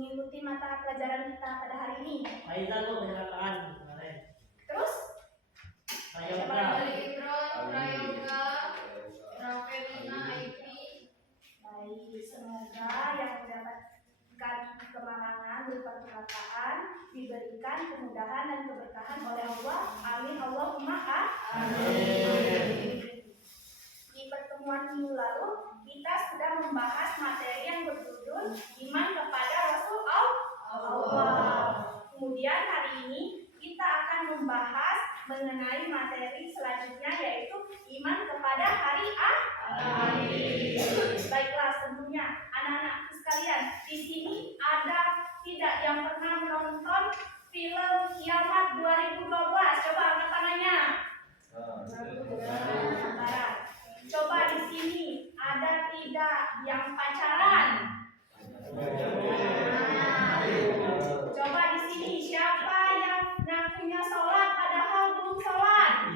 mengikuti mata pelajaran kita pada hari ini. Aiza tuh penyerataan kemarin. Terus? Prayoga. Prayoga, Ravelina, IP. Baik, semoga yang mendapatkan kemalangan berupa kecelakaan diberikan kemudahan dan keberkahan oleh Allah. Amin. Allahumma amin. Di pertemuan minggu lalu kita sudah membahas materi yang berjudul iman kepada Rasul Allah. Kemudian hari ini kita akan membahas mengenai materi selanjutnya, yaitu iman kepada hari akhir. Baiklah, tentunya anak-anakku sekalian, di sini ada tidak yang pernah menonton film Kiamat 2012? Coba angkat tangannya. Coba di sini ada tidak yang pacaran? Coba di sini siapa yang ngakunya sholat padahal belum sholat?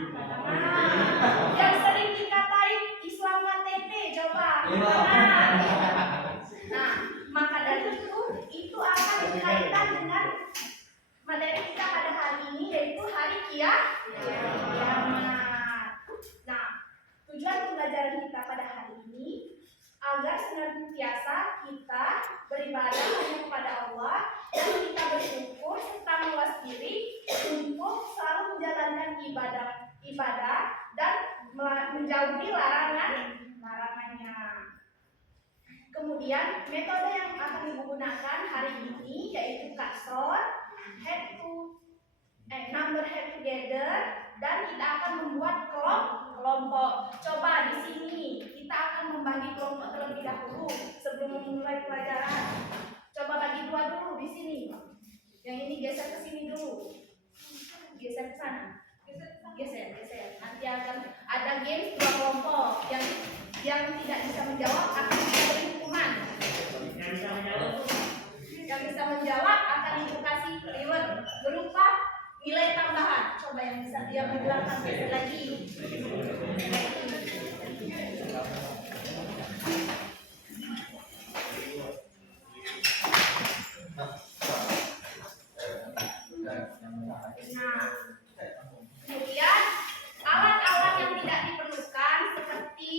Yang sering dikatain Islam KTP, coba. Nah, maka dari itu akan berkaitan dengan materi kita pada hari ini, yaitu hari kiamat. Nah, tujuan pembelajaran kita pada hari ini agar senantiasa kita beribadah hanya kepada Allah dan kita bersyukur serta mawas diri untuk selalu menjalankan ibadah dan menjauhi larangannya. Kemudian metode yang akan digunakan hari ini yaitu kasor, number head together, dan kita akan membuat kelompok. Coba di sini kita akan membagi kelompok terlebih dahulu sebelum memulai pelajaran. Coba bagi dua dulu di sini. Yang ini geser ke sini dulu. Geser ke sana. Geser. Nanti akan ada game dua kelompok. Yang tidak bisa menjawab akan diberi hukuman. Yang bisa menjawab akan dikasih reward berupa nilai tambahan. Coba yang bisa dia menjelaskan lagi. Nah, kemudian alat-alat yang tidak diperlukan seperti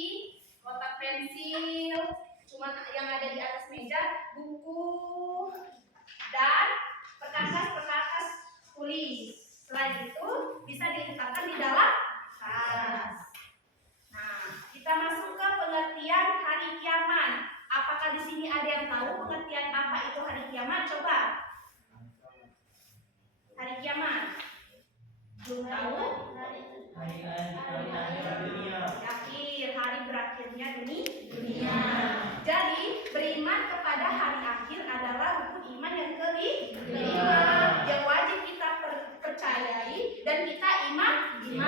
kotak pensil, cuma yang ada di atas meja, buku, dan perkakas tulis. Selain itu bisa diletakkan di dalam tas. Nah, kita masuk ke pengertian hari kiamat. Apakah di sini ada yang tahu pengertian apa itu hari kiamat? Coba. Hari kiamat. Belum tahu? Hari akhir dunia. Hari berakhirnya dunia. Jadi beriman kepada hari akhir adalah rukun iman yang kelima yang wajib kita percayai dan kita imani.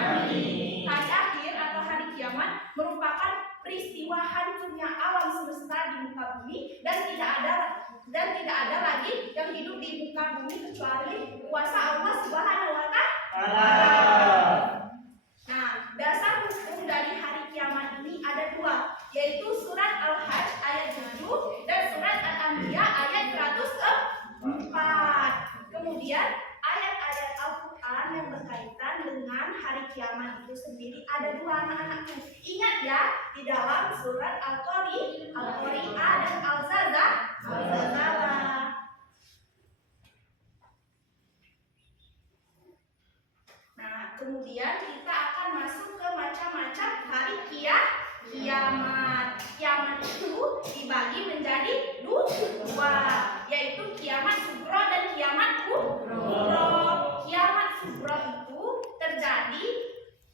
Hari akhir atau hari kiamat merupakan peristiwa hancurnya alam semesta di muka bumi dan tidak ada lagi yang hidup di muka bumi kecuali kuasa Allah Subhanahu wa Ta'ala. Nah, dasar hukum dari hari kiamat ini ada dua, yaitu surat Al-Hajj ayat 7 dan surat Al-Anbiya ayat 104. Kemudian ayat-ayat Al-Quran yang berkaitan dengan hari kiamat itu sendiri ada dua, anak-anakku. Ingat ya, di dalam surat Al-Qari'ah dan Al-Zalzalah. Nah, kemudian kita akan masuk ke macam-macam hari kiamat. Kiamat itu dibagi menjadi dua, yaitu kiamat sugro dan kiamat kubro. Kiamat sugro itu terjadi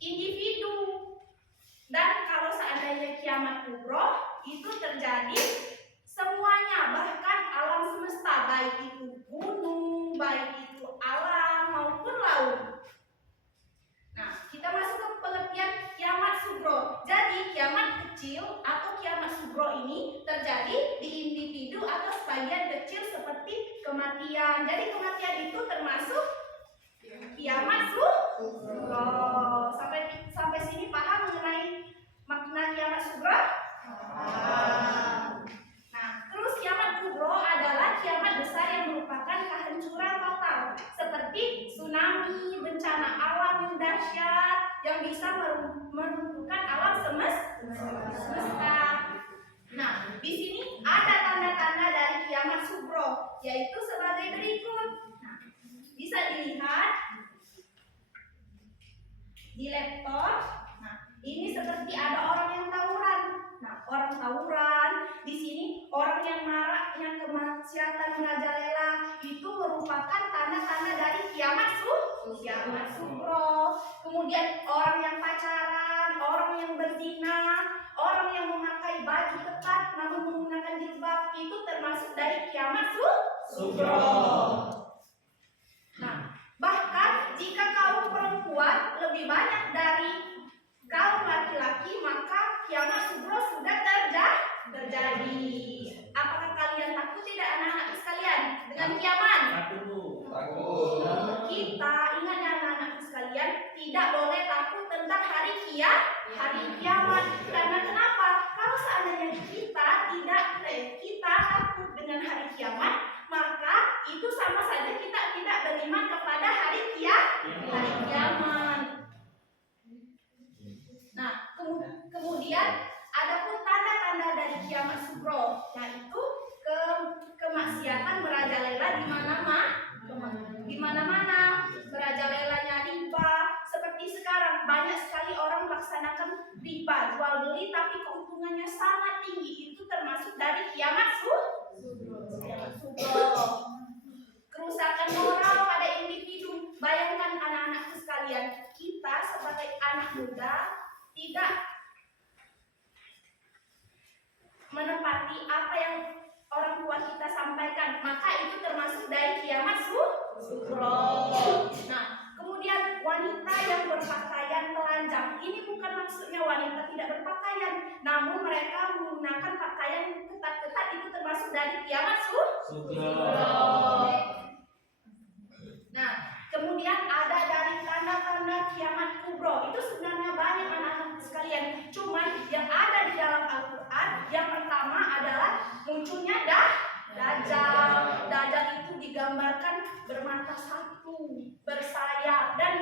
individu, dan kalau seandainya kiamat kubro itu terjadi semuanya, bahkan alam semesta, baik itu gunung, baik itu alam maupun laut. Nah, kita masuk ke pengertian kiamat sugro. Jadi kiamat kecil atau kiamat sugro ini terjadi di individu atau sebagian kecil seperti kematian. Jadi kematian itu termasuk kiamat sugro. Sampai sini paham mengenai makna kiamat sugro? Nah, terus kiamat kubro adalah kiamat besar yang dahsyat yang bisa meruntuhkan alam semesta. Nah, di sini ada tanda-tanda dari kiamat sugro, yaitu sebagai berikut. Nah, bisa dilihat di laptop. Nah, ini seperti ada orang yang tawuran. Nah, orang tawuran di sini, orang yang marah, yang kemaksiatan merajalela, itu merupakan tanda-tanda dari kiamat sugro. Kemudian orang yang pacaran, orang yang berzina, orang yang memakai baju ketat namun menggunakan jilbab, itu termasuk dari kiamat sugro. Nah, bahkan jika kaum perempuan lebih banyak dari kaum laki-laki, maka kiamat sugro sudah terjadi. Apakah kalian takut tidak anak-anak sekalian dengan kiamat? Takut. Kita ingat ya anak-anak sekalian, tidak boleh takut tentang hari kiamat. Karena kenapa? Kalau seandainya kita takut dengan hari kiamat, maka itu sama saja kita tidak beriman kepada hari kiamat. Nah, kemudian ada pun tanda-tanda dari kiamat sugro, yaitu kemaksiatan merajalela di mana-mana, merajalelanya riba. Seperti sekarang banyak sekali orang melaksanakan riba, jual beli, tapi keuntungannya sangat tinggi. Itu termasuk dari kiamat sugro. Kerusakan moral pada individu. Bayangkan anak-anakku sekalian, kita sebagai anak muda tidak menepati apa yang orang tua kita sampaikan, maka itu termasuk dari kiamat sugro. Nah, kemudian wanita yang berpakaian telanjang, ini bukan maksudnya wanita tidak berpakaian, namun mereka menggunakan pakaian ketat-ketat, itu termasuk dari kiamat sugro. Nah, kemudian ada dari tanda-tanda kiamat kubro. Itu sebenarnya banyak anak-anak sekalian. Cuman yang ada di dalam Al-Quran, yang pertama adalah munculnya Dajjal. Dajjal itu digambarkan bermata satu, bersayap, dan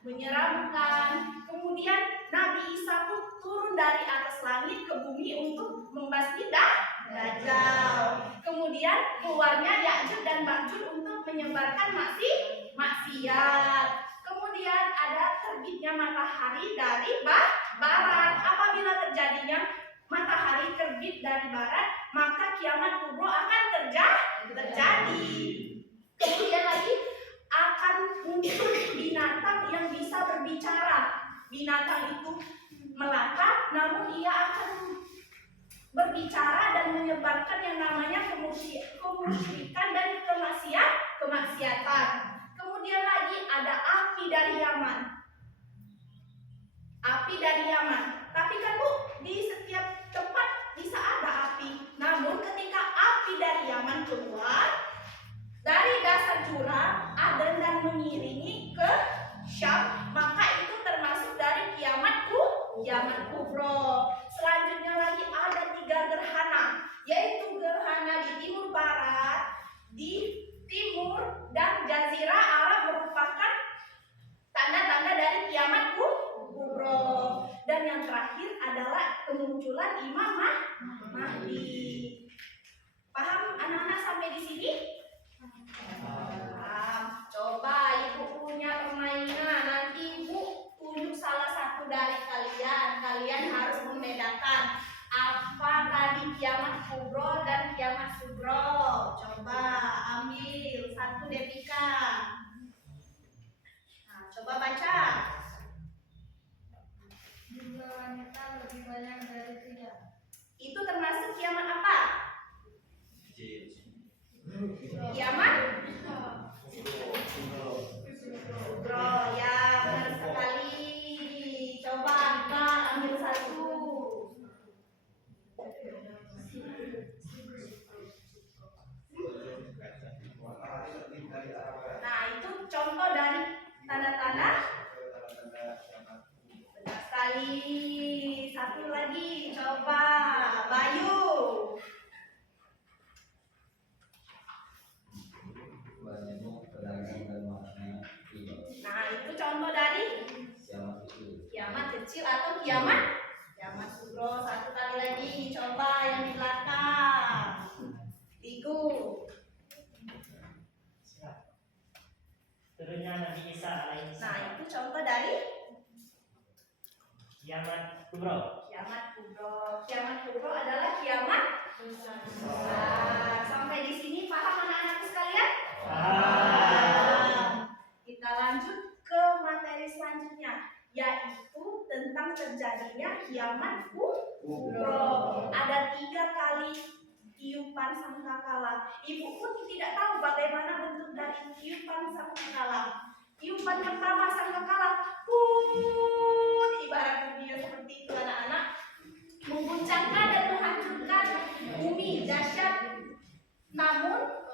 menyeramkan. Kemudian Nabi Isa pun turun dari atas langit ke bumi untuk membasmi Dajjal. Kemudian keluarnya Ya'juj dan Ma'juj untuk menyebarkan maksiat. Kemudian ada terbitnya matahari dari barat. Apabila terjadinya matahari terbit dari barat, maka kiamat kubro akan terjadi. Kemudian lagi akan muncul binatang yang bisa berbicara. Binatang itu melata, namun ia akan berbicara dan menyebarkan yang namanya kemusyrikan dan kemaksiatan. Kemudian lagi ada api dari Yaman. Api dari Yaman. Tapi kan Bu, di setiap tempat bisa ada api. Namun ketika api dari Yaman keluar dari dasar jurang Aden dan mengiringi ke Syam, maka itu termasuk dari kiamat kubro. Selanjutnya lagi ada 3 gerhana, yaitu gerhana di timur barat, di timur, dan jazirah Arab, merupakan tanda-tanda dari kiamat kubro. Dan yang terakhir adalah kemunculan Imam Mahdi. Paham anak-anak sampai di sini? Paham. Coba Ibu punya permainan, nanti Ibu tunjuk salah satu dari kalian. Kalian harus membedakan apa tadi kiamat kubro dan kiamat sugro. Coba ambil satu Devika. Nah, coba baca. Jumlah wanita lebih banyak dari 3. Itu termasuk kiamat apa? Kiamat sugro. Ya, benar sekali. Coba Anda ambil satu. Nah, itu contoh dari tanda-tanda. Benar sekali. Satu lagi, coba Bayu. kiamat sugro. Satu kali lagi, coba yang di belakang. Tigu. Siap. Turunnya Nabi Isa alaihi Nah, salam. itu contoh dari Kiamat kubro. kiamat kubro. Kiamat kubro adalah kiamat besar. Sampai di sini paham anak-anakku sekalian? Paham. Kita lanjut ke materi selanjutnya, yaitu tentang terjadinya kiamat kubro. Ada 3 kali tiupan sangkakala. Ibu pun tidak tahu bagaimana bentuk dari tiupan sangkakala. Tiupan pertama sangkakala, ibarat video seperti itu anak-anak, mengguncangkan dan menghancurkan bumi dahsyat. Namun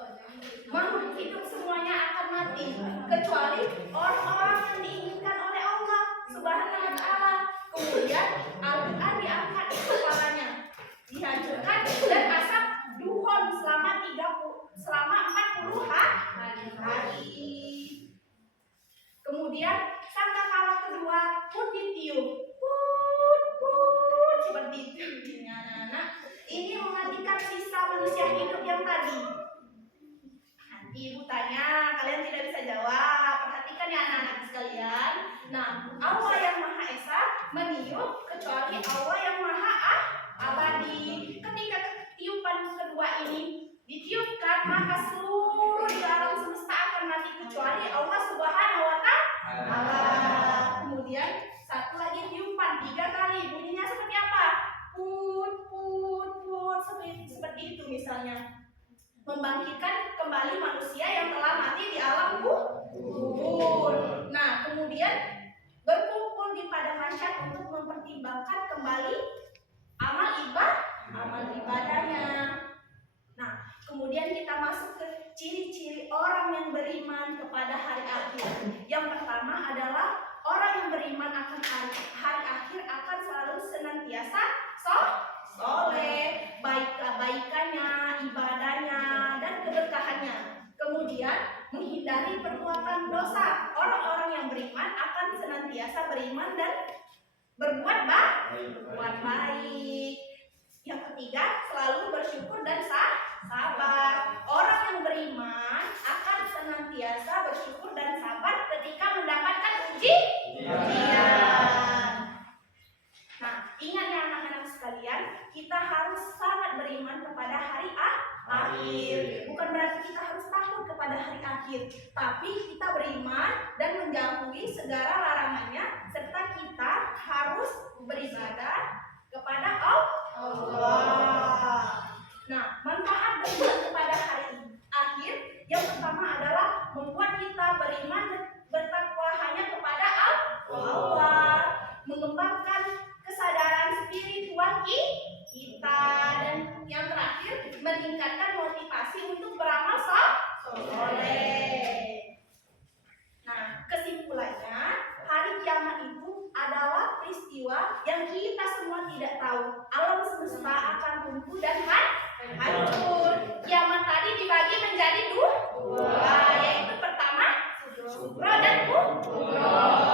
makhluk hidup semuanya akan mati kecuali orang-orang yang diinginkan oleh Allah Subhanahu wa taala. Kemudian Al-Qur'an diangkat kepalanya, dihancurkan dan asap duhon selama 40 hari. Kemudian sangkakala kedua pun ditiup, seperti itu. Anak-anak, ini mematikan sisa manusia hidup yang tadi. Nanti ibu tanya, kalian tidak bisa jawab. Perhatikan ya anak-anak sekalian. Nah, Allah yang Maha Esa meniup kecuali Allah yang Maha Abadi. Ketika tiupan kedua ini ditiupkan, maka seluruh di alam semesta akan mati kecuali Allah Subhanahu wa taala. Kemudian satu lagi tiupan 3 kali, bunyinya seperti apa? Put, seperti itu misalnya. Membangkitkan kembali manusia yang telah mati di alam kubur. Nah, kemudian berkumpul di padang mahsyar untuk mempertimbangkan kembali amal ibadahnya. Nah, kemudian kita masuk ke ciri-ciri orang yang beriman kepada hari akhir. Yang pertama adalah orang yang beriman akan hari akhir akan selalu senantiasa soleh, kebaikannya, ibadahnya, dan keberkahannya. Kemudian menghindari perbuatan dosa. Orang-orang yang beriman akan senantiasa beriman dan berbuat baik. Yang ketiga, selalu bersyukur dan sabar. Orang yang beriman akan senantiasa bersyukur dan sabar ketika mendapatkan ujian. Nah, ingat ya anak-anak sekalian, kita harus sangat beriman kepada hari akhir. Bukan berarti kita harus takut kepada hari akhir, tapi kita beriman dan menjauhi segala larangannya, serta kita harus beribadah kepada Allah. Nah, manfaat beriman kepada hari akhir yang pertama adalah membuat kita beriman dan bertakwa hanya kepada Allah, mengembangkan kesadaran spiritual kita, dan yang terakhir meningkatkan motivasi untuk beramal soleh. Nah, kesimpulannya, hari kiamat itu adalah peristiwa yang kita semua tidak tahu. Alam semesta akan runtuh dan hancur. Kiamat tadi dibagi menjadi 2, yaitu pertama sugro dan kubro.